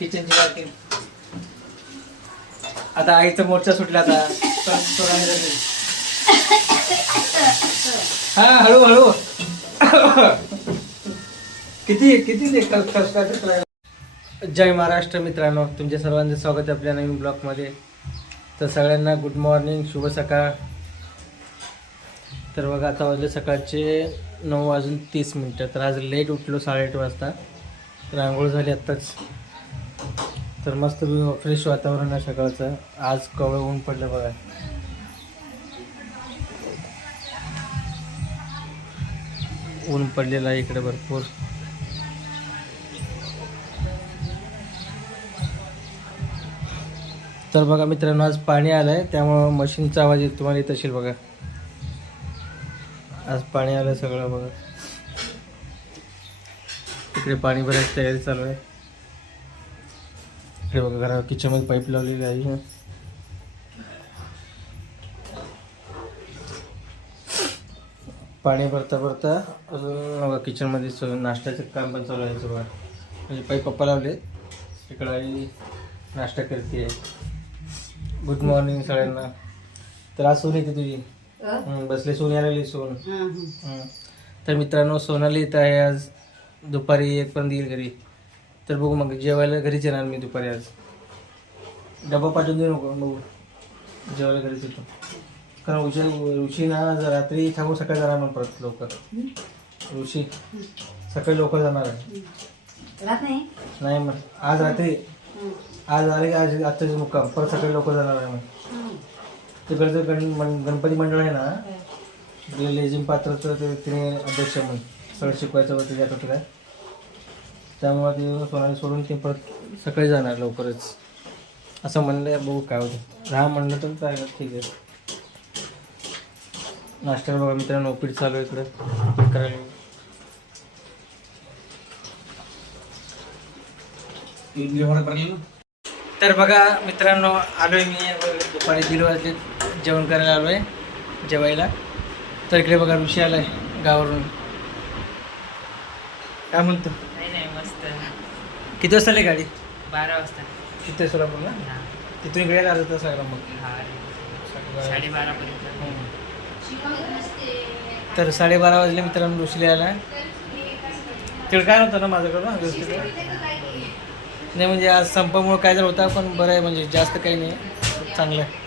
किचनची लाईटिंग आता आईचा मोर्चा सुटला आता. हा हळू हळू किती किती जय महाराष्ट्र मित्रांनो. तुमच्या सर्वांचे स्वागत आहे आपल्या नवीन ब्लॉगमध्ये. तर सगळ्यांना गुड मॉर्निंग शुभ सकाळ. तर बघा आता वाजले सकाळचे नऊ वाजून तीस मिनटं. तर आज लेट उठलो साडेआठ वाजता. तर आंघोळ झाली आत्ताच. तर मस्त फ्रेश वातावरण आहे सकाळचं. आज कवळं ऊन पडलं बघा. ऊन पडलेलं आहे इकडे भरपूर. तर बघा मित्रांनो आज पाणी आलं आहे त्यामुळं मशीनचा आवाज येत तुम्हाला येत असेल बघा. आज पाणी आलं सगळं बघा. इकडे पाणी भरायची तयारी चालू आहे. इकडे बघा घरा किचनमध्ये पाईप लावलेली आहे. पाणी भरता भरता अजून बघा किचनमध्ये स नाश्त्याचं काम पण चालू आहे बघा. म्हणजे पाईप पप्पा लावले. इकडं आई नाश्ता करते गुड मॉर्निंग सगळ्यांना. तर आज सोन येते तुझी. हं, बसले सोनी आलेली सोन. हं. तर मित्रांनो सोनाली येत आहे आज. दुपारी एकपर्यंत येईल घरी. तर बघू मग जेवायला घरीच येणार मी दुपारी आज. डबा पाठवून देऊ नको बघू. जेवायला घरीच येतो. कारण ऋषी ऋषी ना आज रात्री थांबून सकाळी जाणार मग परत लवकर. ऋषी सकाळी लवकर जाणार आहे. नाही? मग. आज रात्री. आज आले की आज आजच्याच मुक्काम. परत सकाळी लवकर जाणार आहे मग. तिकडचं गण गणपती मंडळ आहे ना? तिकडे लेझिम पात्राचं ते तिने अध्यक्ष म्हणून. सगळं शिकवायचं वरती जात होतं काय? त्यामुळे ते सोनाली सोडून ते परत सकाळी जाणार लवकरच. असं म्हणलं बघू काय होतं. राहा म्हणलं तर काय ठीक आहे. नाश्त्याला बघा मित्रांनो पीठ चालू आहे इकडं. पीठ करायला तर बघा मित्रांनो आलोय मी. दुपारी दीड वाजले जेवण करायला आलोय जेवायला. तर इकडे बघा ऋषी आलाय गावावरून. काय म्हणतो? किती वाजता आली गाडी? बारा वाजता. तिथे सोलापूरला? हा. तिथून इकडे आलं तर सगळं मग. हा रे. साडेबारा पर्यंत. हम्म. तर साडेबारा वाजले मित्रांनो ऋषीला आला तिकडे काय नव्हतं ना माझ्याकडं? ना व्यवस्थित. नाही म्हणजे आज संपामुळे काय जर होता पण बरं आहे म्हणजे जास्त काही नाही. चांगलं आहे.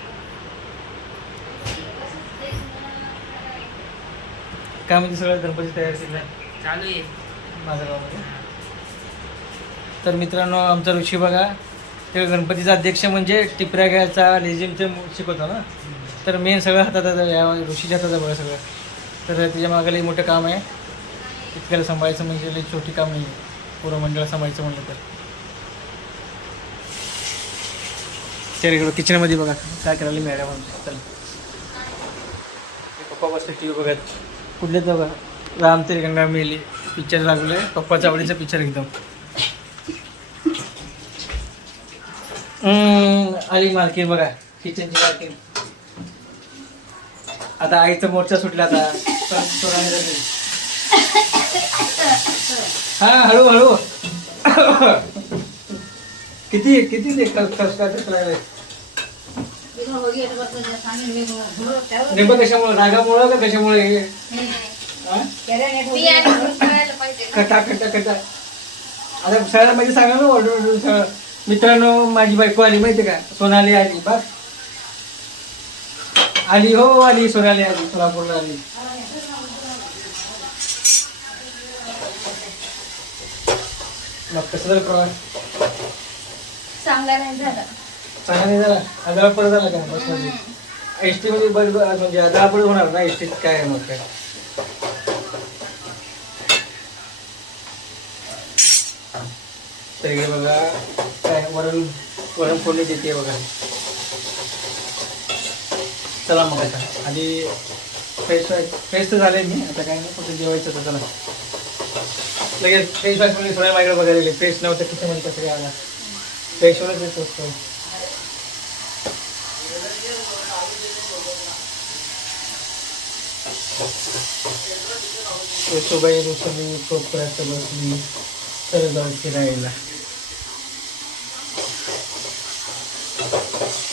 काय म्हणजे सगळं? गणपती तयार केलं चालू आहे. माझ्या गावामध्ये. तर मित्रांनो आमचा ऋषी बघा ते गणपतीचा अध्यक्ष म्हणजे टिपऱ्या घ्यायचा लेझिमचं शिकवतो ना? तर मेन सगळं हातात या ऋषीच्या हातात बघा सगळं. तर त्याच्यामागे लई मोठं काम आहे. इतक्याला सांभाळायचं म्हणजे लई छोटी काम नाही आहे. पुरं मंडळ सांभाळायचं म्हणलं तर. चल किचनमध्ये बघा काय करायला मॅडम चल. पप्पा बसले टी व्ही बघत. कुठलेच बघा? राम तरी गंगा मेली. पिक्चर लागले. पप्पाच्या आवडीचा पिक्चर एकदम. आली मालकीन बघा किचनची मालकीन. आता आईचा मोर्चा सुटला आता. हा हळू हळू किती किती ते करायला? नेमकं कशामुळे? रागामुळं का कशामुळे? खटा खटा खटा आता सगळ्यांना माहिती सांगा ना ऑर्डर ऑर्डर सगळं मित्रांनो माझी बायको आली माहिती का? सोनाली आली बघ आली हो आली सोनाली आली सोलापूरला आली. मग कसं झालं प्रवास? चांगला नाही झाला. चांगला नाही झाला? आदळा पडत झाला का बसमध्ये? एस टी मध्ये बस बस- म्हणजे आदळा पडत होणार ना एस टीत काय मग काय? तर बघा वरण वरण फोडणी देते बघा चला मग आता. आणि फ्रेश वाईस फ्रेश तर झाले मी आता काय नाही फक्त जेवायचं तर चला. लगेच फ्रेश वाईस म्हणजे थोड्या माझ्याकडे बघायला गेले. फ्रेश नव्हतं किचनमध्ये कसं काय आला फ्रेश होणच येत असतो. सोबाई ऋषी कोपऱ्यात बसली. तर जाऊ फिरायला. Thank you.